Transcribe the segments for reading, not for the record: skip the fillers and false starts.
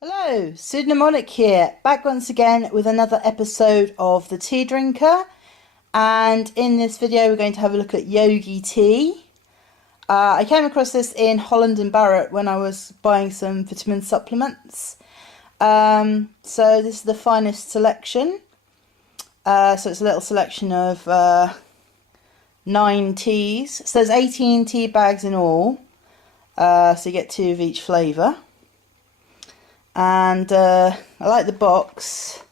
Hello, Pseudomonic here, back once again with another episode of The Tea Drinker. And in this video we're going to have a look at Yogi tea. I came across this in Holland and Barrett when I was buying some vitamin supplements. So this is the finest selection. So it's a little selection of 9 teas. So there's 18 tea bags in all. So you get 2 of each flavour. And I like the box.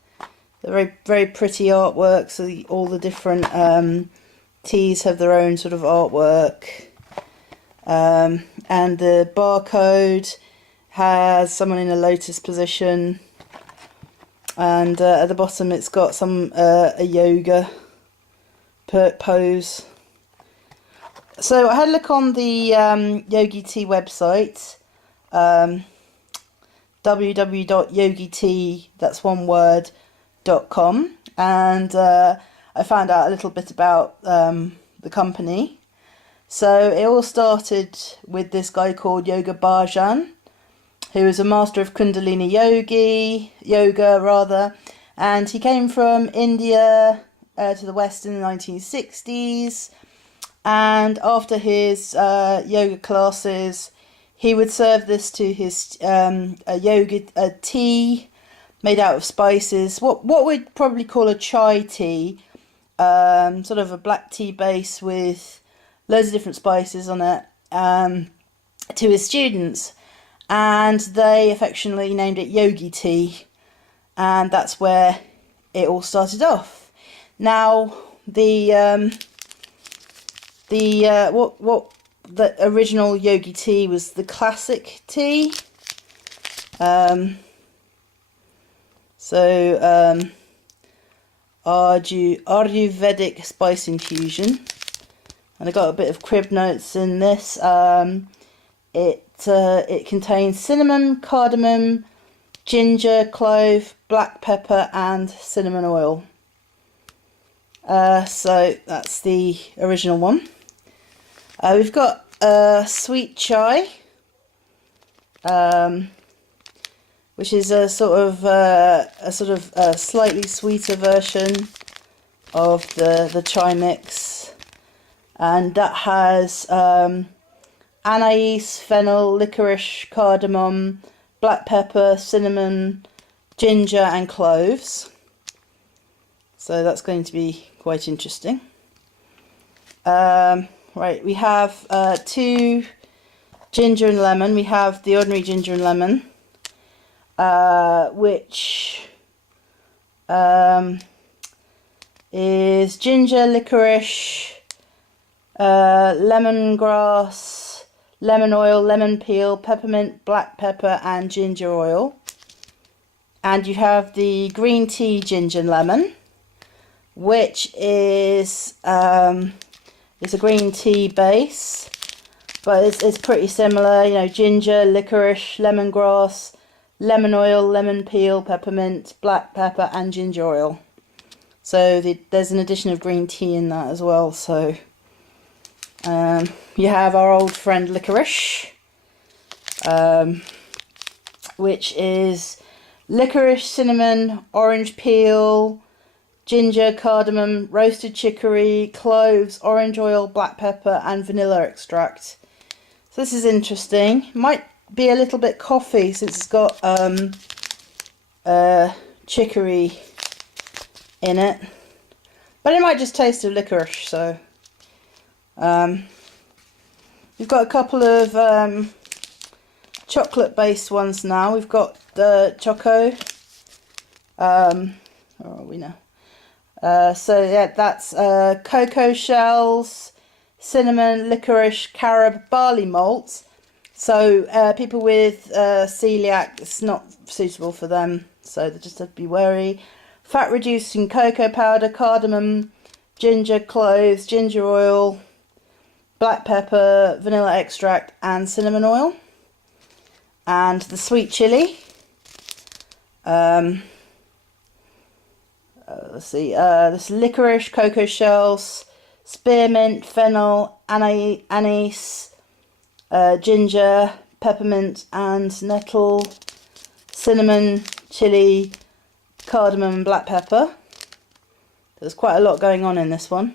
The very pretty artwork. So all the different teas have their own sort of artwork. And the barcode has someone in a lotus position. And at the bottom it's got a yoga pose. So I had a look on the Yogi tea website. www.yogitea, that's one word, .com, and I found out a little bit about the company. So it all started with this guy called Yoga Bhajan, who is a master of Kundalini yoga, and he came from India to the West in the 1960s, and after his yoga classes he would serve this to his a tea made out of spices. What we'd probably call a chai tea, sort of a black tea base with loads of different spices on it, to his students, and they affectionately named it Yogi tea, and that's where it all started off. Now the original Yogi tea was the classic tea. Ayurvedic spice infusion, and I got a bit of crib notes in this. It contains cinnamon, cardamom, ginger, clove, black pepper, and cinnamon oil. So that's the original one. We've got sweet chai, which is a sort of slightly sweeter version of the chai mix, and that has anise, fennel, licorice, cardamom, black pepper, cinnamon, ginger, and cloves. So that's going to be quite interesting. Right, we have 2 ginger and lemon. We have the ordinary ginger and lemon, which is ginger, licorice, lemongrass, lemon oil, lemon peel, peppermint, black pepper, and ginger oil. And you have the green tea ginger and lemon, which is it's a green tea base, but it's pretty similar, you know, ginger, licorice, lemongrass, lemon oil, lemon peel, peppermint, black pepper, and ginger oil. So there's an addition of green tea in that as well. So you have our old friend Licorice, which is licorice, cinnamon, orange peel, ginger, cardamom, roasted chicory, cloves, orange oil, black pepper, and vanilla extract. So this is interesting. Might be a little bit coffee since it's got chicory in it, but it might just taste of licorice. So we've got a couple of chocolate based ones now. We've got the Choco. Where are we now? So yeah, that's cocoa shells, cinnamon, licorice, carob, barley malt. So people with celiac, it's not suitable for them, so they just have to be wary. Fat reducing cocoa powder, cardamom, ginger, cloves, ginger oil, black pepper, vanilla extract, and cinnamon oil. And the sweet chili. Let's see, this licorice, cocoa shells, spearmint, fennel, anise, ginger, peppermint, and nettle, cinnamon, chili, cardamom and black pepper. There's quite a lot going on in this one.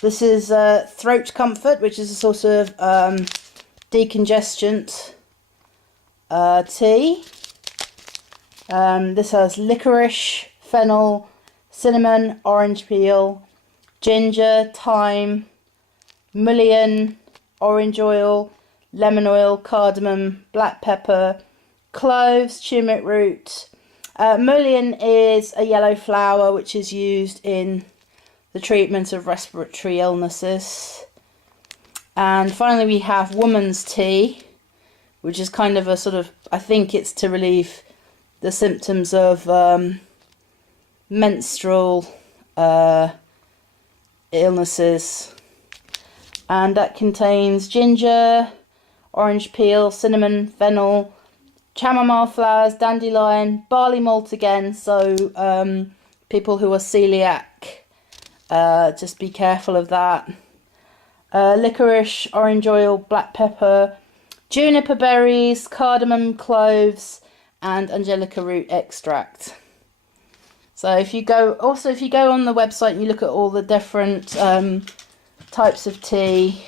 This is Throat Comfort, which is a sort of decongestant tea. This has licorice, fennel, cinnamon, orange peel, ginger, thyme, mullein, orange oil, lemon oil, cardamom, black pepper, cloves, turmeric root. Mullein is a yellow flower which is used in the treatment of respiratory illnesses. And finally we have woman's tea, which is kind of a sort of, I think it's to relieve the symptoms of menstrual illnesses. And that contains ginger, orange peel, cinnamon, fennel, chamomile flowers, dandelion, barley malt again, so people who are celiac, just be careful of that. Licorice, orange oil, black pepper, juniper berries, cardamom, cloves and angelica root extract. So if you go on the website and you look at all the different types of tea,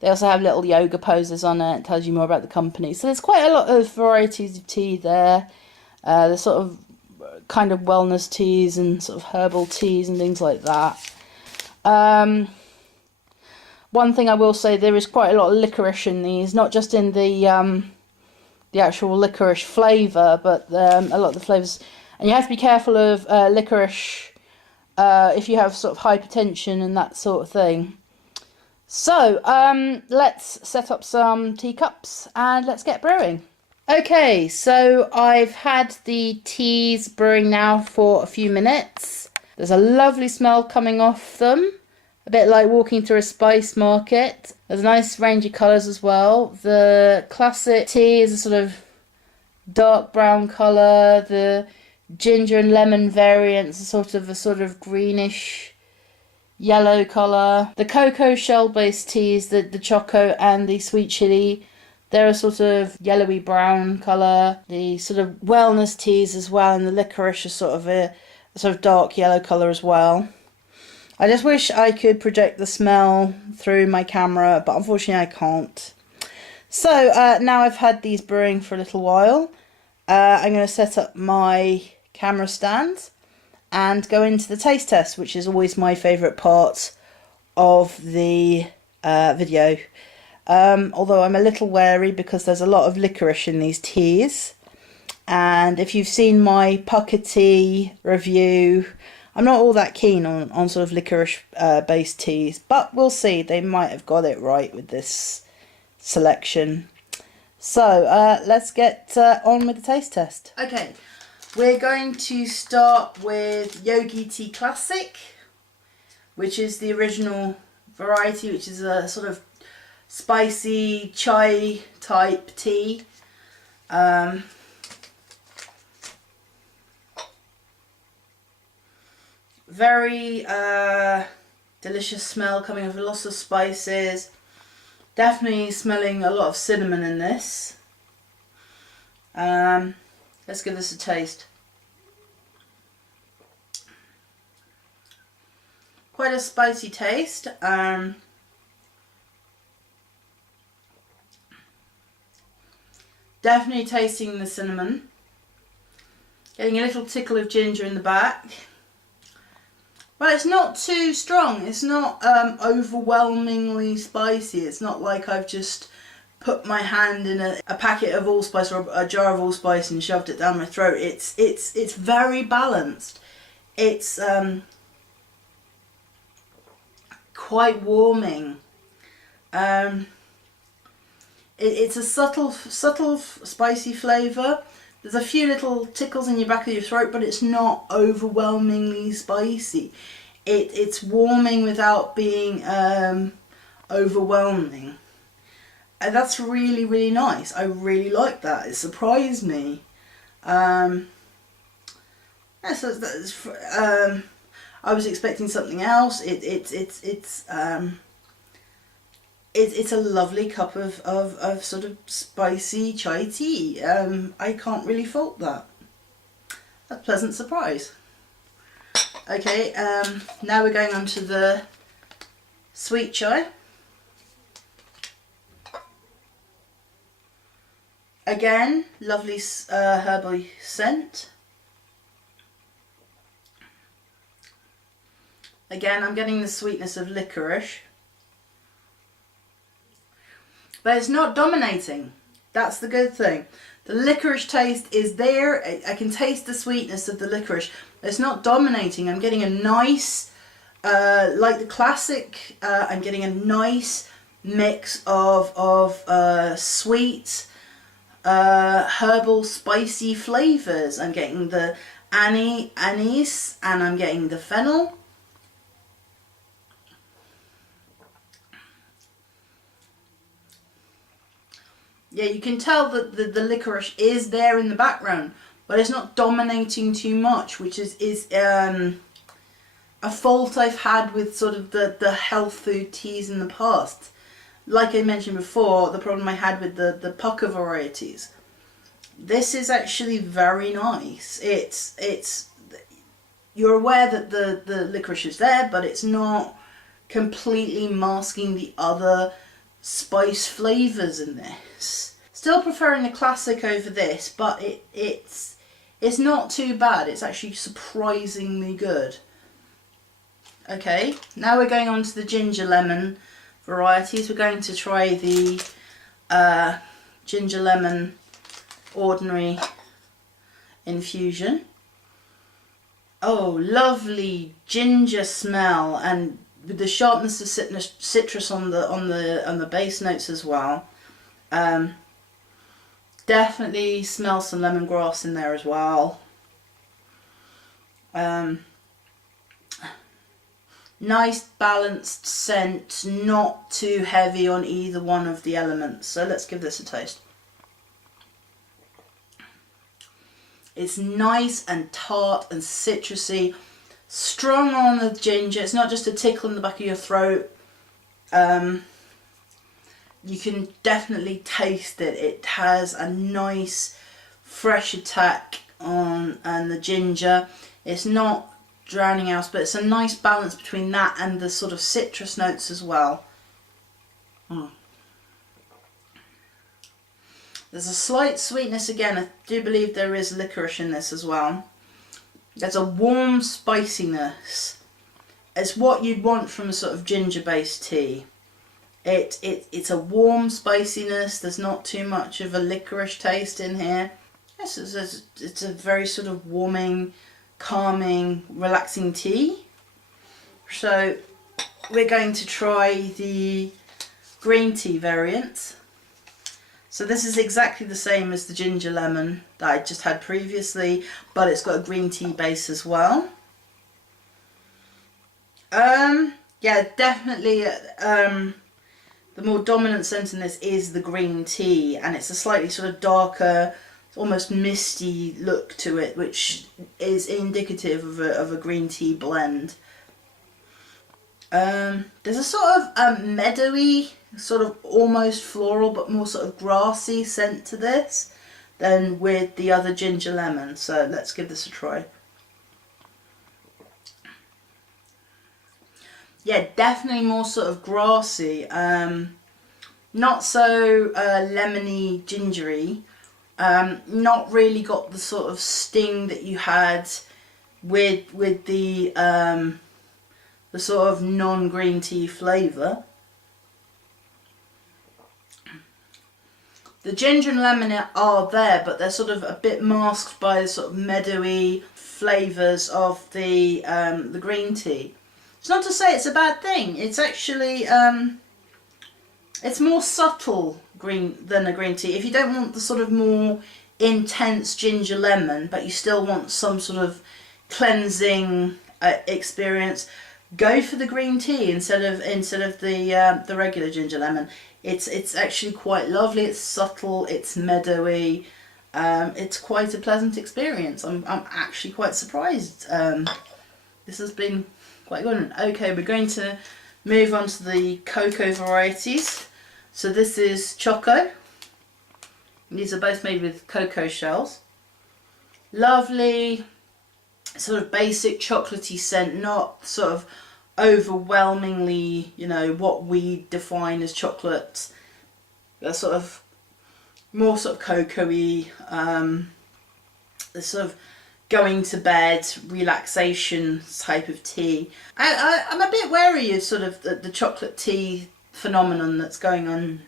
they also have little yoga poses on it. It tells you more about the company. So there's quite a lot of varieties of tea there. There's sort of kind of wellness teas and sort of herbal teas and things like that. One thing I will say, there is quite a lot of licorice in these, not just in the actual licorice flavour, but a lot of the flavours. And you have to be careful of licorice if you have sort of hypertension and that sort of thing. So let's set up some teacups and let's get brewing. Okay, so I've had the teas brewing now for a few minutes. There's a lovely smell coming off them, a bit like walking through a spice market. There's a nice range of colours as well. The classic tea is a sort of dark brown colour. The ginger and lemon variants are a sort of greenish yellow colour. The cocoa shell based teas, the choco and the sweet chili, they're a sort of yellowy brown colour. The sort of wellness teas as well, and the licorice is sort of a sort of dark yellow colour as well. I just wish I could project the smell through my camera, but unfortunately I can't. So now I've had these brewing for a little while, I'm going to set up my camera stand and go into the taste test, which is always my favourite part of the video. Although I'm a little wary because there's a lot of licorice in these teas, and if you've seen my pucker tea review, I'm not all that keen on sort of licorice based teas, but we'll see. They might have got it right with this selection. So let's get on with the taste test. Okay, we're going to start with Yogi Tea Classic, which is the original variety, which is a sort of spicy chai type tea. Very delicious smell coming off, lots of spices. Definitely smelling a lot of cinnamon in this. Let's give this a taste. Quite a spicy taste. Definitely tasting the cinnamon. Getting a little tickle of ginger in the back. Well, it's not too strong. It's not overwhelmingly spicy. It's not like I've just put my hand in a packet of allspice or a jar of allspice and shoved it down my throat. It's very balanced. It's quite warming. It's a subtle spicy flavour. There's a few little tickles in your back of your throat, but it's not overwhelmingly spicy. It's warming without being overwhelming. And that's really, really nice. I really like that. It surprised me. I was expecting something else. It's it's a lovely cup of sort of spicy chai tea. I can't really fault that. A pleasant surprise. Okay, now we're going on to the sweet chai. Again, lovely herbal scent. Again, I'm getting the sweetness of licorice. But it's not dominating. That's the good thing. The licorice taste is there. I can taste the sweetness of the licorice. It's not dominating. I'm getting a nice, like the classic, I'm getting a nice mix of sweet, herbal, spicy flavours. I'm getting the anise and I'm getting the fennel. Yeah, you can tell that the licorice is there in the background, but it's not dominating too much, which is a fault I've had with sort of the health food teas in the past. Like I mentioned before, the problem I had with the pucker varieties. This is actually very nice. It's you're aware that the licorice is there, but it's not completely masking the other spice flavours in this. Still preferring the classic over this, but it's not too bad. It's actually surprisingly good. Okay, now we're going on to the ginger lemon varieties. We're going to try the ginger lemon ordinary infusion. Oh, lovely ginger smell, and with the sharpness of citrus on the base notes as well. Definitely smell some lemongrass in there as well. Nice balanced scent, not too heavy on either one of the elements. So let's give this a taste. It's nice and tart and citrusy. Strong on the ginger. It's not just a tickle in the back of your throat. You can definitely taste it. It has a nice fresh attack on the ginger. It's not drowning out, but it's a nice balance between that and the sort of citrus notes as well. There's a slight sweetness again. I do believe there is licorice in this as well. There's a warm spiciness. It's what you'd want from a sort of ginger-based tea. It's a warm spiciness. There's not too much of a licorice taste in here. It's a very sort of warming, calming, relaxing tea. So we're going to try the green tea variant. So this is exactly the same as the ginger lemon that I just had previously, but it's got a green tea base as well. Yeah, definitely the more dominant scent in this is the green tea, and it's a slightly sort of darker, almost misty look to it, which is indicative of a green tea blend. There's a sort of meadowy, sort of almost floral but more sort of grassy scent to this than with the other ginger lemon. So let's give this a try. Yeah, definitely more sort of grassy, not so lemony, gingery. Not really got the sort of sting that you had with the sort of non-green tea flavour. The ginger and lemon are there, but they're sort of a bit masked by the sort of meadowy flavours of the green tea. It's not to say it's a bad thing. It's actually it's more subtle than a green tea. If you don't want the sort of more intense ginger lemon, but you still want some sort of cleansing experience, go for the green tea instead of the regular ginger lemon. It's actually quite lovely. It's subtle. It's meadowy. It's quite a pleasant experience. I'm actually quite surprised. This has been quite good. Okay, we're going to move on to the cocoa varieties. So this is Choco. These are both made with cocoa shells. Lovely, sort of basic chocolatey scent, not sort of overwhelmingly, you know, what we define as chocolate. They're sort of more sort of cocoa-y, the sort of going to bed, relaxation type of tea. I'm a bit wary of sort of the chocolate tea phenomenon that's going on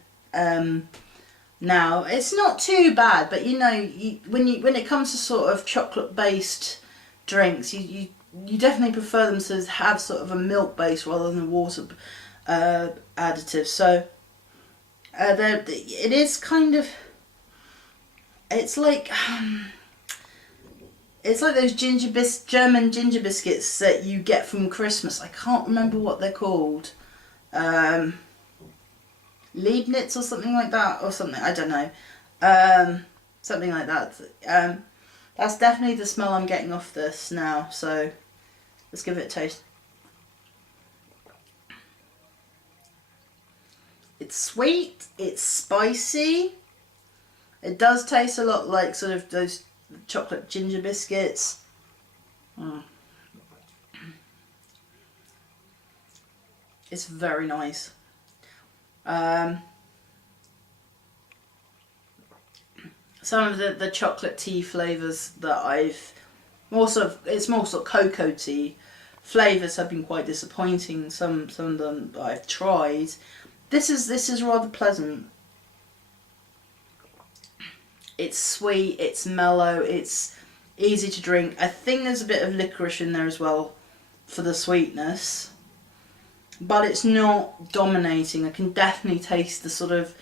now. It's not too bad, but you know, when it comes to sort of chocolate based drinks, you definitely prefer them to have sort of a milk base rather than a water additive. So it is kind of, it's like those German ginger biscuits that you get from Christmas. I can't remember what they're called. Leibniz or something like that, or something, I don't know. Something like that. That's definitely the smell I'm getting off this now, so let's give it a taste. It's sweet, it's spicy. It does taste a lot like sort of those chocolate ginger biscuits. It's very nice. Some of the chocolate tea flavours that I've it's more sort of cocoa tea flavours have been quite disappointing. Some of them that I've tried. This is rather pleasant. It's sweet, it's mellow, it's easy to drink. I think there's a bit of licorice in there as well for the sweetness, but it's not dominating. I can definitely taste the sort of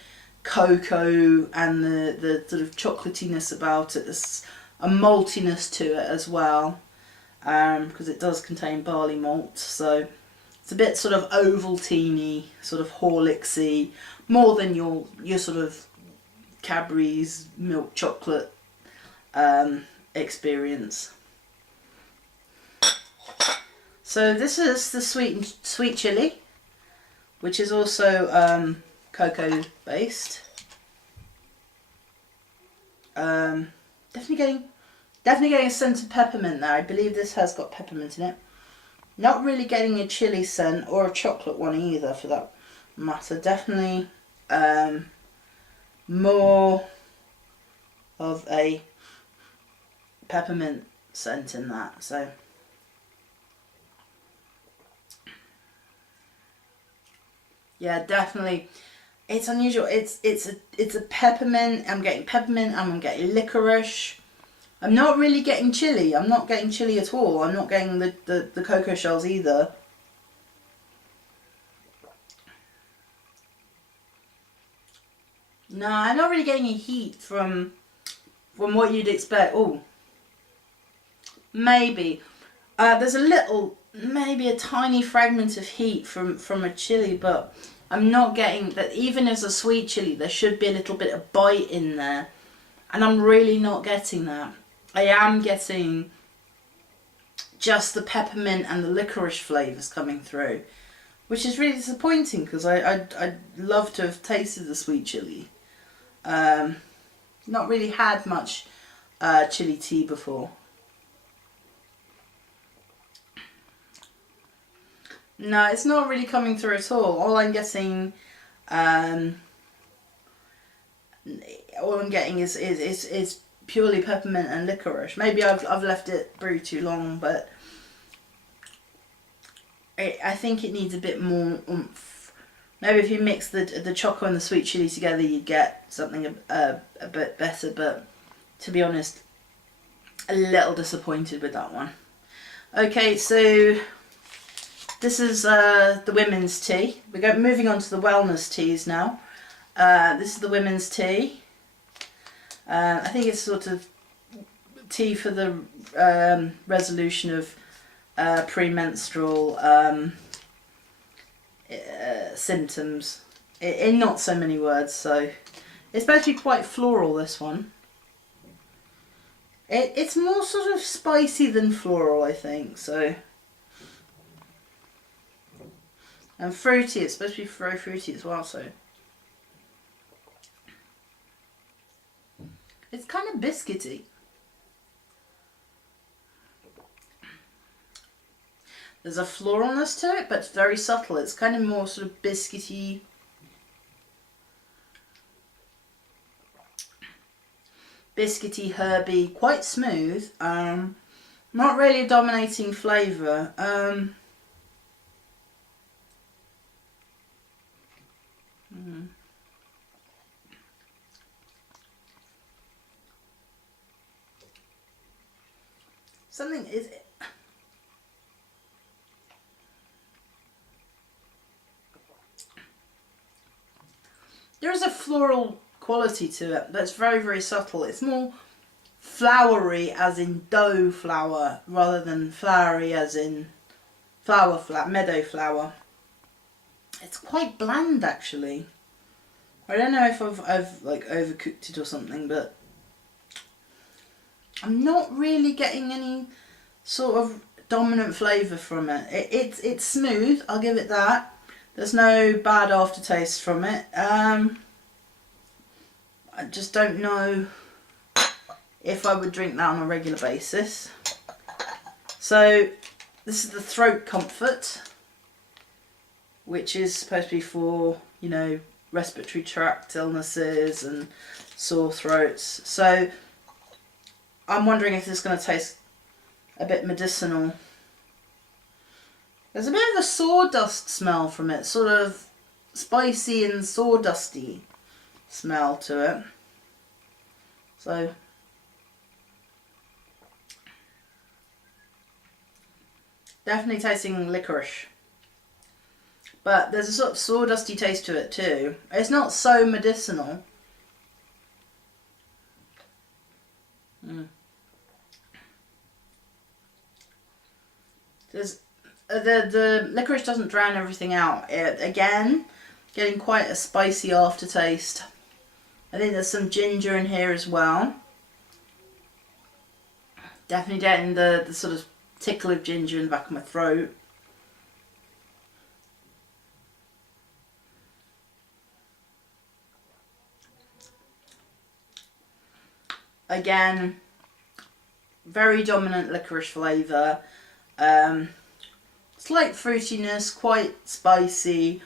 cocoa and the sort of chocolatiness about it. There's a maltiness to it as well, because it does contain barley malt, so it's a bit sort of Ovaltine-y, sort of Horlicksy, more than your sort of Cadbury's milk chocolate experience. So this is the sweet chili, which is also cocoa based. Definitely getting a scent of peppermint there. I believe this has got peppermint in it. Not really getting a chili scent or a chocolate one either, for that matter. Definitely more of a peppermint scent in that. So yeah, definitely. It's unusual. It's a peppermint. I'm getting peppermint. I'm getting licorice. I'm not really getting chili. I'm not getting chili at all. I'm not getting the cocoa shells either. No, I'm not really getting a heat from what you'd expect. Oh, maybe. There's a little, maybe a tiny fragment of heat from a chili, but I'm not getting that. Even as a sweet chili, there should be a little bit of bite in there, and I'm really not getting that. I am getting just the peppermint and the licorice flavours coming through, which is really disappointing, because I'd love to have tasted the sweet chili. Not really had much chili tea before. No, it's not really coming through at all. All I'm getting is purely peppermint and licorice. Maybe I've left it brew too long, but I think it needs a bit more oomph. Maybe if you mix the choco and the sweet chili together, you'd get something a bit better. But to be honest, a little disappointed with that one. Okay, so this is the women's tea. We're moving on to the wellness teas now. This is the women's tea. I think it's sort of tea for the resolution of premenstrual symptoms, in not so many words. So it's supposed to be quite floral, this one. It's more sort of spicy than floral, I think. So And fruity, it's supposed to be very fruity as well, so. It's kind of biscuity. There's a floralness to it, but it's very subtle. It's kind of more sort of biscuity. Biscuity, herby, quite smooth. Not really a dominating flavour. Something is. There is a floral quality to it that's very, very subtle. It's more flowery as in dough flower rather than flowery as in meadow flower. It's quite bland actually. I don't know if I've like overcooked it or something, but I'm not really getting any sort of dominant flavour from it. It's smooth, I'll give it that. There's no bad aftertaste from it. I just don't know if I would drink that on a regular basis. So this is the Throat Comfort, which is supposed to be for, you know, respiratory tract illnesses and sore throats. So I'm wondering if this is going to taste a bit medicinal. There's a bit of a sawdust smell from it, sort of spicy and sawdusty smell to it. So definitely tasting licorice. But there's a sort of sawdusty taste to it too. It's not so medicinal. There's the licorice doesn't drown everything out. Again, getting quite a spicy aftertaste. I think there's some ginger in here as well. Definitely getting the sort of tickle of ginger in the back of my throat. Again, very dominant licorice flavour. Slight fruitiness, quite spicy.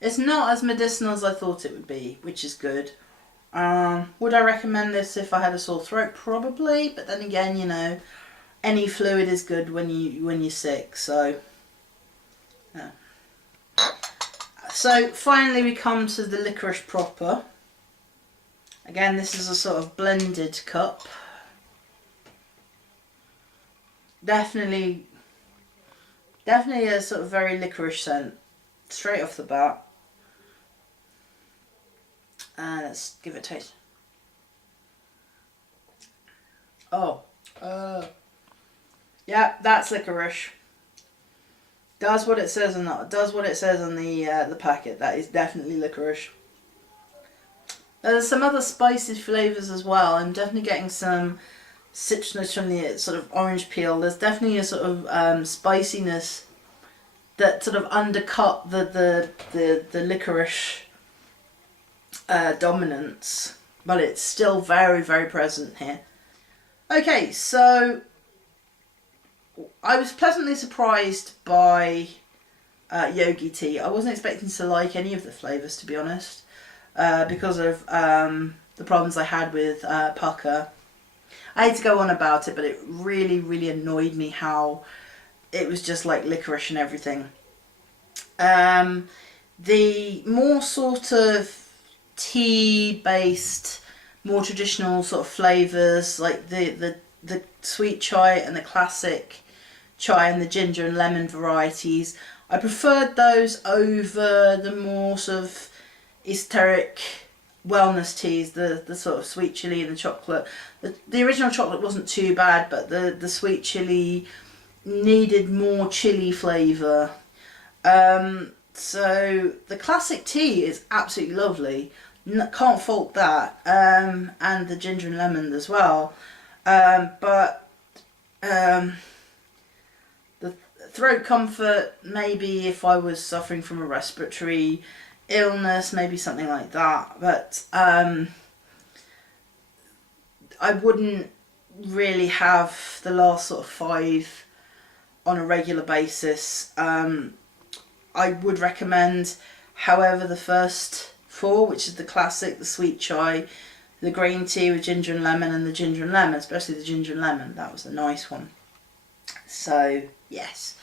It's not as medicinal as I thought it would be, which is good. Would I recommend this if I had a sore throat? Probably, but then again, you know, any fluid is good when you're sick. So, yeah. So finally, we come to the licorice proper. Again, this is a sort of blended cup. Definitely a sort of very licorice scent straight off the bat. Let's give it a taste. Oh, yeah, that's licorice. Does what it says on that. Does what it says on the packet. That is definitely licorice. There's some other spicy flavours as well. I'm definitely getting some citrus from the sort of orange peel. There's definitely a sort of spiciness that sort of undercut the licorice dominance, but it's still very, very present here. Okay, so I was pleasantly surprised by Yogi tea. I wasn't expecting to like any of the flavours, to be honest, because of the problems I had with pucker. I hate to go on about it, but it really, really annoyed me how it was just like licorice and everything. The more sort of tea-based, more traditional sort of flavours, like the sweet chai and the classic chai and the ginger and lemon varieties, I preferred those over the more sort of esoteric wellness teas, the sort of sweet chili and the chocolate. The original chocolate wasn't too bad, but the sweet chili needed more chili flavour. So the classic tea is absolutely lovely. Can't fault that. And the ginger and lemon as well. But the throat comfort, maybe if I was suffering from a respiratory illness, maybe something like that. But I wouldn't really have the last sort of 5 on a regular basis. I would recommend, however, the first 4, which is the classic, the sweet chai, the green tea with ginger and lemon, and the ginger and lemon, especially the ginger and lemon. That was a nice one. So, yes.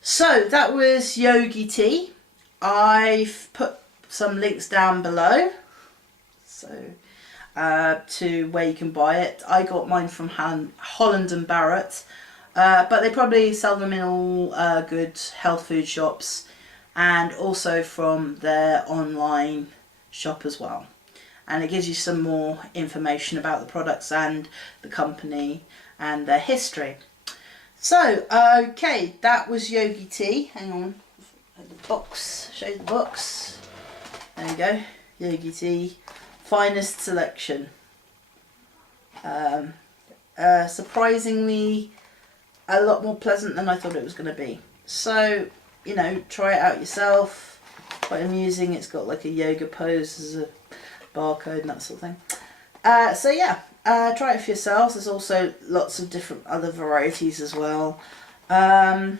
So, that was Yogi tea. I've put some links down below, so to where you can buy it. I got mine from Holland and Barrett. But they probably sell them in all good health food shops, and also from their online shop as well. And it gives you some more information about the products and the company and their history. So, okay, that was Yogi tea. Hang on, the box, show you the box. There you go, Yogi tea, finest selection. Surprisingly, a lot more pleasant than I thought it was going to be. So, you know, try it out yourself. Quite amusing. It's got like a yoga pose as a barcode and that sort of thing. So yeah, try it for yourselves. There's also lots of different other varieties as well. So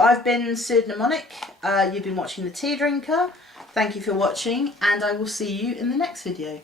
I've been Sid Mnemonic. You've been watching The Tea Drinker. Thank you for watching, and I will see you in the next video.